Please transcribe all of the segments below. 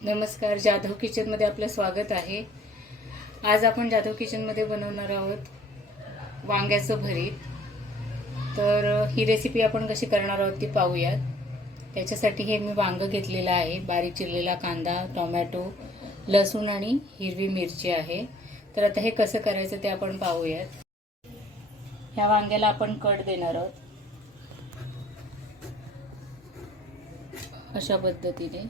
नमस्कार, जाधव किचनमध्ये आपलं स्वागत आहे। आज आपण जाधव किचनमध्ये बनवणार आहोत वांग्याचं भरीत। तर ही रेसिपी आपण कशी करणार आहोत ती पाहूयात। त्याच्यासाठी हे मी वांग घेतलेलं आहे, बारीक चिरलेला कांदा, टोमॅटो, लसूण आणि हिरवी मिरची आहे। तर आता हे कसं करायचं ते आपण पाहूयात। ह्या वांग्याला आपण कट देणार आहोत अशा पद्धतीने।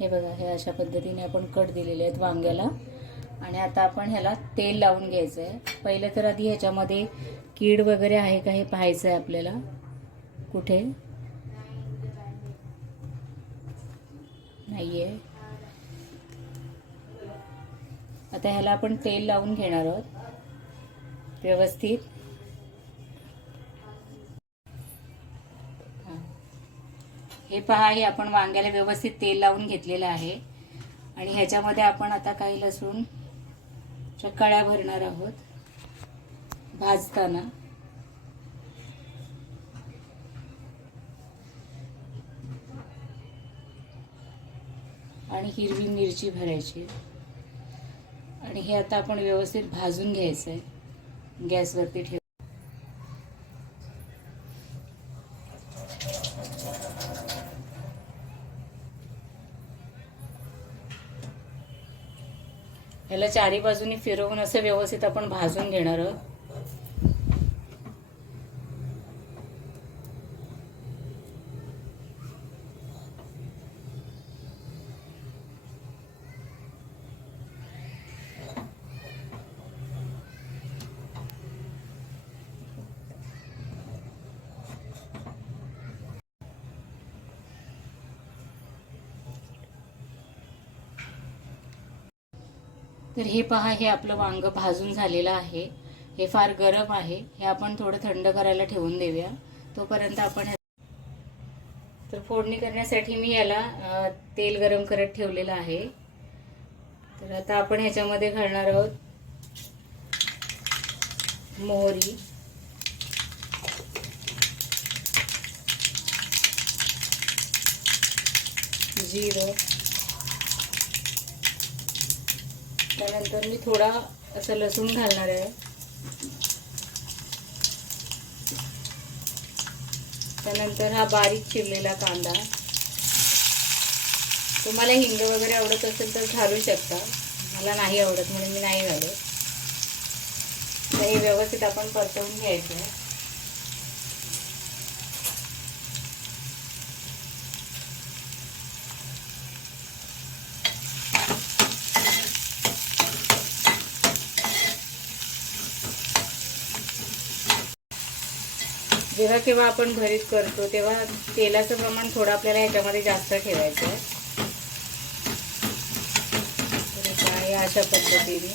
हे बघा, हे अशा पद्धतीने आपण कट दिलेले आहेत वांग्याला। आणि आता आपण ह्याला तेल लावून घ्यायचं आहे। पहिलं तर आधी ह्याच्यामध्ये कीड वगैरे आहे का हे पाहायचं आहे आपल्याला, कुठे नाहीये। आता ह्याला आपण तेल लावून घेणार आहोत व्यवस्थित। हे पहा, हे आपण वांग्याला व्यवस्थित तेल लावून घेतलेलं आहे। आणि ह्याच्यामध्ये आपण आता काही लसूणच्या कळ्या भरणार आहोत भाजताना। आणि हिरवी मिरची भरायची। आणि हे आता आपण व्यवस्थित भाजून घ्यायचं आहे गॅसवरती ठेवून। ह्याला चारी बाजूनी फिरवून असं व्यवस्थित आपण भाजून घेणार आहोत। तर हे पहा, हे आपलं वांग भाजून झालेलं आहे। हे फार गरम आहे, हे आपण थोडं थंड करायला ठेवून देऊया तोपर्यंत आपण। तर फोडणी करण्यासाठी मी याला तेल गरम करत ठेवलेलं आहे। तर आता आपण ह्याच्यामध्ये घालणार आहोत मोहरी, जिरं, त्यानंतर मी थोडा असं लसूण घालणार आहे। त्यानंतर हा बारीक चिरलेला कांदा। तुम्हाला हिंग वगैरे आवडत असेल तर घालू शकता, मला नाही आवडत म्हणून मी नाही घालत। तर हे व्यवस्थित आपण परतवून घ्यायचं आहे। जेव्हा केव्हा आपण भरीत करतो तेव्हा तेलाचं प्रमाण थोडं आपल्याला ह्याच्यामध्ये जास्त ठेवायचं आहे। तर काय अशा पद्धतीने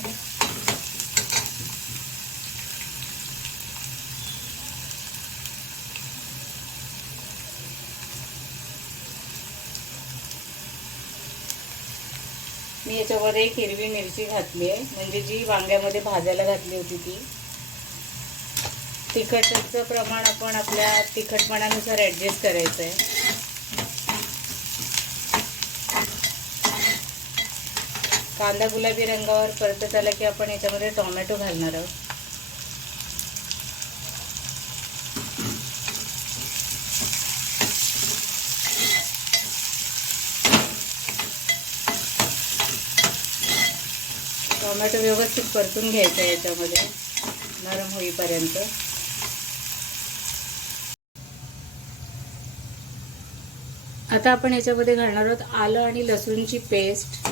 मी याच्यामध्ये एक हिरवी मिरची घातली आहे, म्हणजे जी वांग्यामध्ये भाजायला घातली होती ती। तिखटाचं प्रमाण आपण आपल्या तिखटपणानुसार ॲडजस्ट करायचं आहे। कांदा गुलाबी रंगावर परतत आला की आपण याच्यामध्ये टोमॅटो घालणार आहोत। टोमॅटो व्यवस्थित परतून घ्यायचा आहे याच्यामध्ये नरम होईपर्यंत। आता आपण याच्यामध्ये घालणार आहोत आलं आणि लसूणची पेस्ट।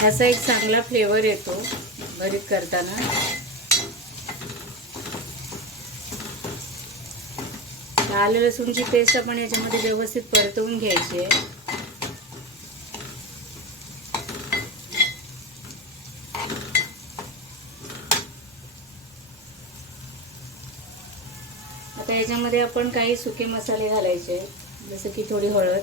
ह्याचा एक चांगला फ्लेवर येतो भरीत करताना। आलं लसूणची पेस्ट आपण याच्यामध्ये व्यवस्थित परतवून घ्यायची आहे। आता याच्यामध्ये आपण काही सुके मसाले घालायचे, जसं की थोडी हळद,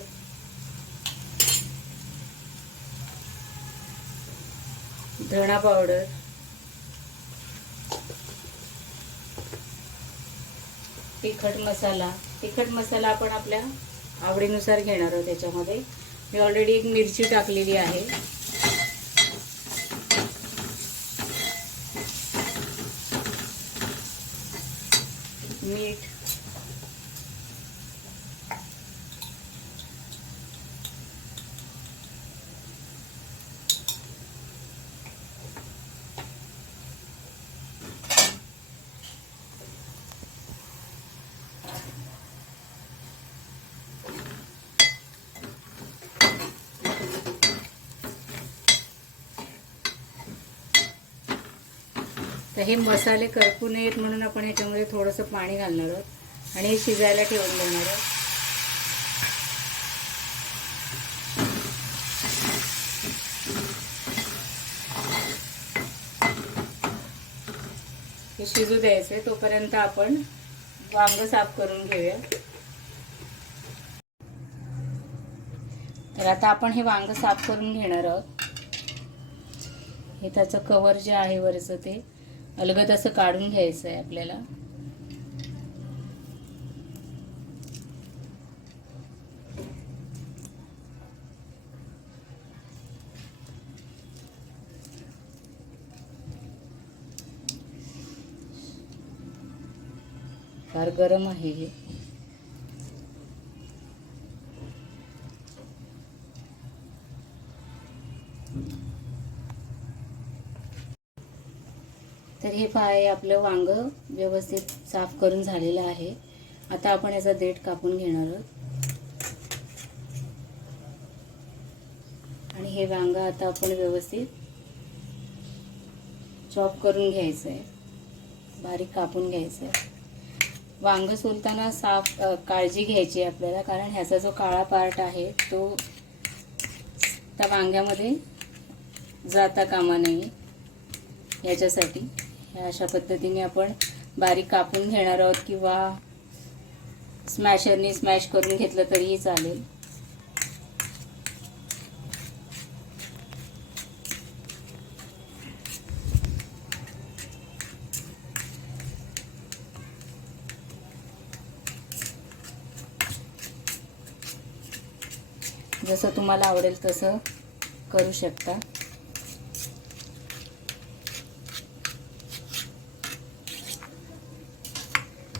धना पावडर, तिखट मसाला आपण आपल्या आवडीनुसार घेणार आहोत. त्याच्यामध्ये मी ऑलरेडी एक मिरची टाकलेली आहे. मीठ, तर हे मसाले करपू नयेत म्हणून आपण ह्याच्यामध्ये थोडंसं पाणी घालणार आहोत आणि हे शिजायला ठेवून देणार आहोत. हे शिजू द्यायचे. तोपर्यंत आपण वांग साफ करून घेऊया. तर आता आपण हे वांग साफ करून घेणार आहोत. हे त्याचं कवर जे आहे वरचं ते अलगद असं काढून घ्यायचं आहे आपल्याला. फार गरम आहे हे. तर हे पहा, आपलं वांग व्यवस्थित साफ करून झालेलं आहे. आता आपण याचा देठ कापून घेणार आहोत आणि हे वांग आता आपण व्यवस्थित चॉप करून घ्यायचं आहे, बारीक कापून घ्यायचं आहे. वांग सोलताना साफ काळजी घ्यायची आहे आपल्याला, कारण ह्याचा जो काळा पार्ट आहे तो त्या वांग्यामध्ये जाता कामा नये. याच्यासाठी अशा पद्धतीने आपण बारीक कापून घेणार आहोत किंवा स्मॅशरने स्मॅश करून घेतलं तरीही चालेल. जसं तुम्हाला आवडेल तसं करू शकता.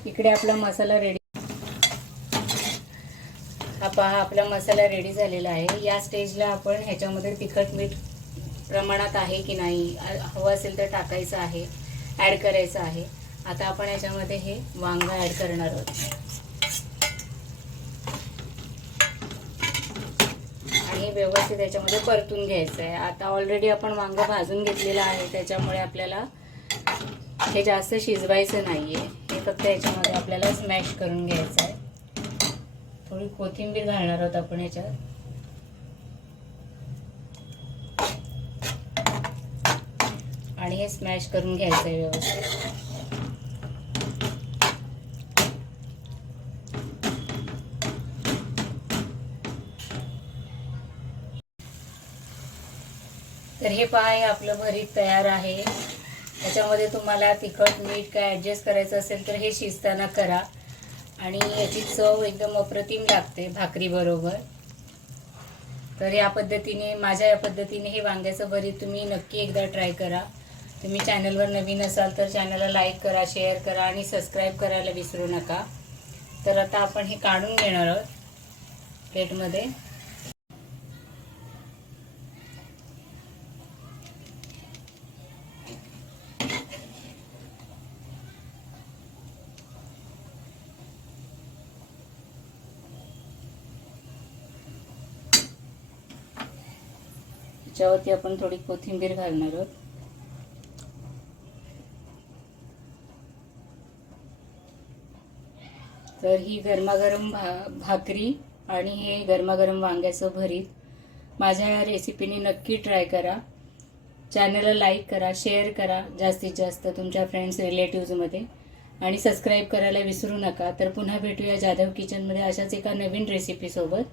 इकडे आपला मसाला रेडी. हा पहा, आपला मसाला रेडी झालेला आहे. या स्टेजला आपण ह्याच्यामध्ये तिखट मीठ प्रमाणात आहे की नाही, हवं असेल तर टाकायचं आहे, ॲड करायचं आहे. आता आपण ह्याच्यामध्ये हे वांग ॲड करणार आहोत आणि व्यवस्थित याच्यामध्ये परतून घ्यायचं आहे. आता ऑलरेडी आपण वांग भाजून घेतलेलं आहे, त्याच्यामुळे आपल्याला हे जास्त शिजवायचं नाही आहे. हे फक्त याच्यामध्ये आपल्याला स्मॅश करून घ्यायचं आहे. थोडी कोथिंबीर घालणार आहोत आपण याच्यात. आणि हे स्मॅश करून घ्यायचं आहे व्यवस्थित. तर हे पहा, हे आपलं भरीत तयार आहे. त्याच्यामध्ये तुम्हाला तिखट मीठ काय ॲडजस्ट करायचं असेल तर हे शिजताना करा आणि याची चव एकदम अप्रतिम लागते भाकरीबरोबर. तर या पद्धतीने, माझ्या या पद्धतीने हे वांग्याचं भरीत तुम्ही नक्की एकदा ट्राय करा. तुम्ही चॅनलवर नवीन असाल तर चॅनलला लाईक करा, शेअर करा आणि सबस्क्राईब करायला विसरू नका. तर आता आपण हे काढून घेणार आहोत प्लेटमध्ये. त्याच्यावरती आपण थोडी कोथिंबीर घालणार आहोत. तर ही गरमागरम भाकरी आणि हे गरमागरम वांग्याचं भरीत माझ्या या रेसिपीने नक्की ट्राय करा. चॅनलला लाईक करा, शेअर करा जास्तीत जास्त तुमच्या फ्रेंड्स रिलेटिव्हजमध्ये आणि सबस्क्राईब करायला विसरू नका. तर पुन्हा भेटूया जाधव किचनमध्ये अशाच एका नवीन रेसिपीसोबत.